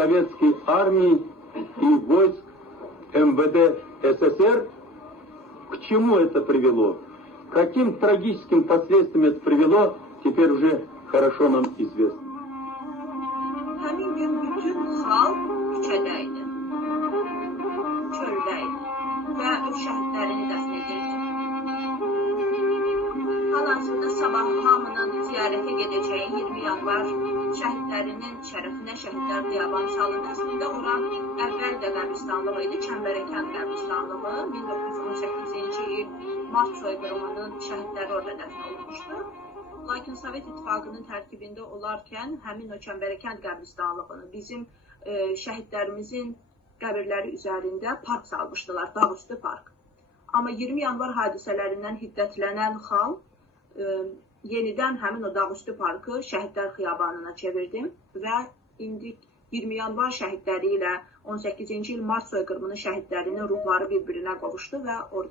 советской армии и войск МВД СССР. К чему это привело? Каким трагическим последствиям это привело, теперь уже хорошо нам известно. Həmin bütün xalq yanvar şəhidlərinin şərəfinə şəhidlər xiyabanı salındı. Əslində ora əvvəl də qəbristanlığı idi, Çəmbərəkən qəbristanlığı 1918-ci il mart soyqırımının şəhidləri orada dəfn olunmuşdu. Lakin Sovet İttifaqının tərkibində olarkən həmin o Çəmbərəkənd qəbristanlığını bizim e, şəhidlərimizin qəbirləri üzərində park salmışdılar, dağüstü park. Amma 20 yanvar hadisələrindən hiddətlənən xalq e, yenidən həmin o dağüstü parkı şəhidlər xiyabanına çevirdi və indi 20 yanvar şəhidləri ilə 18-ci il mart soyqırımının şəhidlərinin ruhları bir-birinə qovuşdu və orada